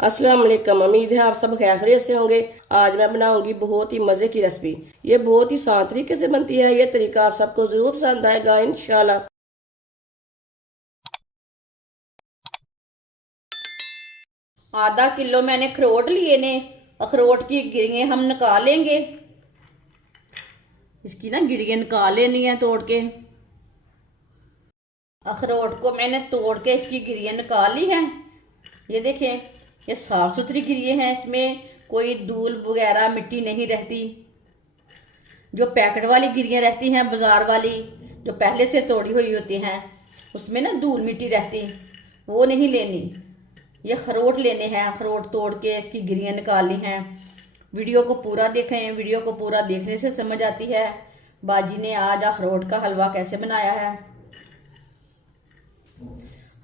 अस्सलाम वालेकुम। उम्मीद है आप सब खैरियत से होंगे। आज मैं बनाऊंगी बहुत ही मज़े की रेसिपी। ये बहुत ही आसान तरीके से बनती है। ये तरीका आप सबको ज़रूर पसंद आएगा इंशाल्लाह। आधा किलो मैंने अखरोट लिए ने। अखरोट की गिरियाँ हम निकाल लेंगे। इसकी ना गिरियाँ निकाल लेनी है तोड़ के। अखरोट को मैंने तोड़ के इसकी गिरियाँ निकाल ली हैं। ये देखें, ये साफ सुथरी गिरियाँ हैं, इसमें कोई धूल वगैरह मिट्टी नहीं रहती। जो पैकेट वाली गिरियाँ रहती हैं, बाजार वाली जो पहले से तोड़ी हुई होती हैं, उसमें ना धूल मिट्टी रहती, वो नहीं लेनी। ये अखरोट लेने हैं, अखरोट तोड़ के इसकी गिरियाँ निकालनी हैं। वीडियो को पूरा देखें, वीडियो को पूरा देखने से समझ आती है बाजी ने आज अखरोट का हलवा कैसे बनाया है।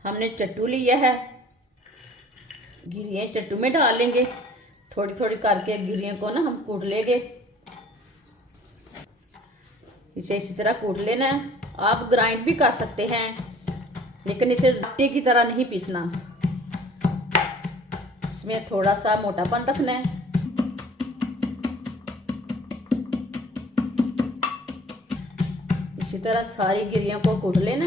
हमने चट्टू लिया है, गिरियाँ चट्टू में डाल लेंगे। थोड़ी थोड़ी करके गिरियाँ को ना हम कूट लेंगे। इसे इसी तरह कूट लेना है। आप ग्राइंड भी कर सकते हैं, लेकिन इसे आटे की तरह नहीं पीसना। इसमें थोड़ा सा मोटापन रखना है। इसी तरह सारी गिरियों को कूट लेना।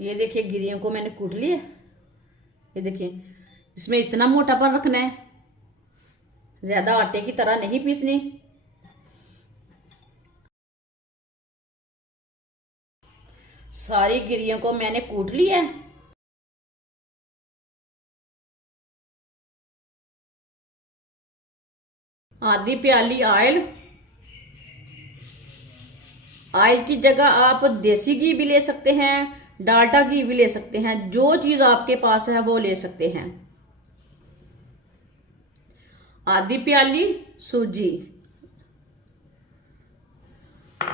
ये देखिए, गिरियों को मैंने कूट लिया। ये देखिए, इसमें इतना मोटापन रखना है, ज्यादा आटे की तरह नहीं पीसनी। सारी गिरियों को मैंने कूट लिया है। आधी प्याली ऑयल। ऑयल की जगह आप देसी घी भी ले सकते हैं, डालडा घी भी ले सकते हैं। जो चीज आपके पास है वो ले सकते हैं। आधी प्याली सूजी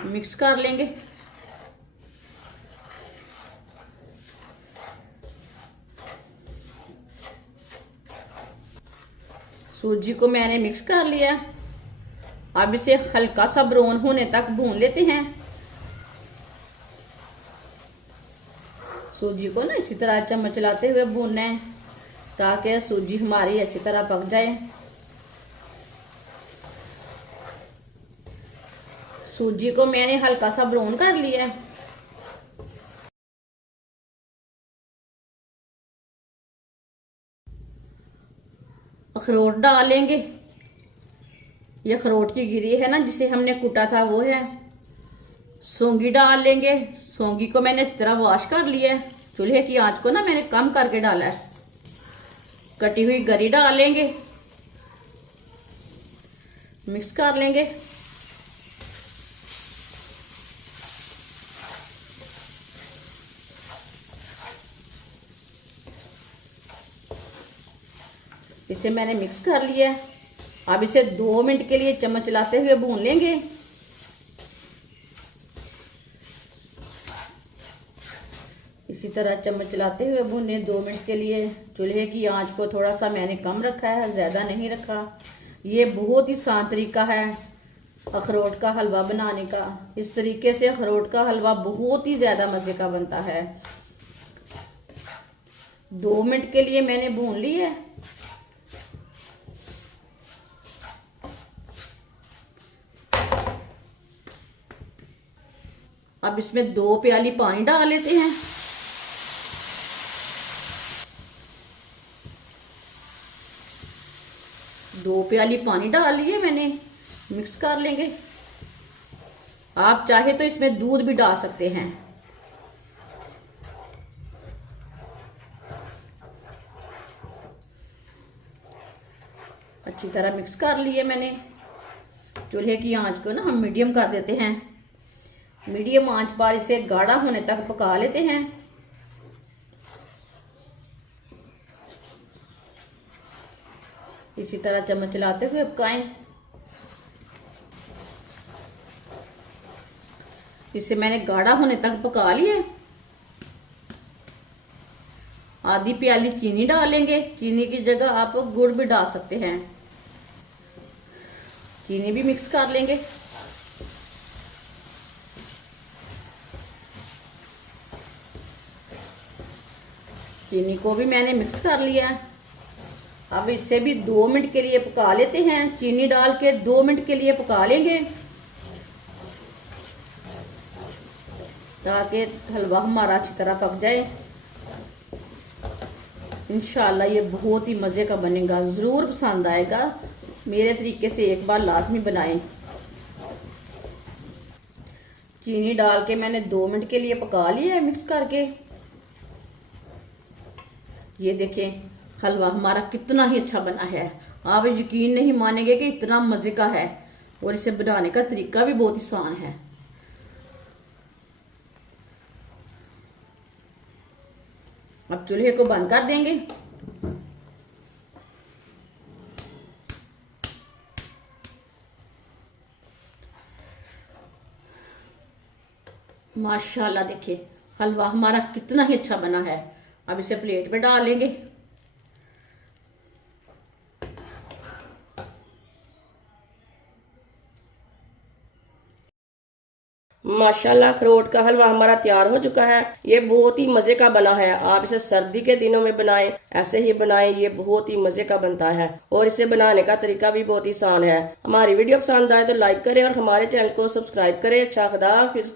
मिक्स कर लेंगे। सूजी को मैंने मिक्स कर लिया। अब इसे हल्का सा ब्राउन होने तक भून लेते हैं। सूजी को ना इसी तरह चम्मच चलाते हुए भूनना है, ताकि सूजी हमारी अच्छी तरह पक जाए। सूजी को मैंने हल्का सा ब्राउन कर लिया है। अखरोट डालेंगे। ये अखरोट की गिरी है ना, जिसे हमने कूटा था, वो है। सौंगी डाल लेंगे। सौंगी को मैंने अच्छी तरह वॉश कर लिया है। चूल्हे की आंच को ना मैंने कम करके डाला है। कटी हुई गरी डाल लेंगे, मिक्स कर लेंगे। इसे मैंने मिक्स कर लिया है। अब इसे 2 मिनट के लिए चम्मच चलाते हुए भून लेंगे। इसी तरह चम्मच चलाते हुए भूने 2 मिनट के लिए। चूल्हे की आंच को थोड़ा सा मैंने कम रखा है, ज़्यादा नहीं रखा। ये बहुत ही आसान तरीका है अखरोट का हलवा बनाने का। इस तरीके से अखरोट का हलवा बहुत ही ज़्यादा मज़े का बनता है। 2 मिनट के लिए मैंने भून लिया है। अब इसमें 2 प्याली पानी डाल लेते हैं। दो प्याली पानी डाल लिए मैंने, मिक्स कर लेंगे। आप चाहे तो इसमें दूध भी डाल सकते हैं। अच्छी तरह मिक्स कर लिए मैंने। चूल्हे की आंच को ना हम मीडियम कर देते हैं। मीडियम आंच पर इसे गाढ़ा होने तक पका लेते हैं। इसी तरह चम्मच चलाते हुए पकाएं। इसे मैंने गाढ़ा होने तक पका लिया। आधी प्याली चीनी डालेंगे। चीनी की जगह आप गुड़ भी डाल सकते हैं। चीनी भी मिक्स कर लेंगे। चीनी को भी मैंने मिक्स कर लिया है। अब इसे भी 2 मिनट के लिए पका लेते हैं। चीनी डाल के 2 मिनट के लिए पका लेंगे ताकि हलवा हमारा अच्छी तरह पक जाए। इंशाल्लाह ये बहुत ही मज़े का बनेगा, ज़रूर पसंद आएगा। मेरे तरीके से एक बार लाजमी बनाएं। चीनी डाल के मैंने 2 मिनट के लिए पका लिया है मिक्स करके। ये देखें हलवा हमारा कितना ही अच्छा बना है। आप यकीन नहीं मानेंगे कि इतना मज़े का है, और इसे बनाने का तरीका भी बहुत आसान है। अब चूल्हे को बंद कर देंगे। माशाल्लाह देखिए हलवा हमारा कितना ही अच्छा बना है। अब इसे प्लेट में डाल लेंगे। माशाल्लाह अखरोट का हलवा हमारा तैयार हो चुका है। ये बहुत ही मजे का बना है। आप इसे सर्दी के दिनों में बनाएं, ऐसे ही बनाएं, ये बहुत ही मजे का बनता है और इसे बनाने का तरीका भी बहुत ही आसान है। हमारी वीडियो पसंद आए तो लाइक करें और हमारे चैनल को सब्सक्राइब करें। अच्छा खुदा हाफिज।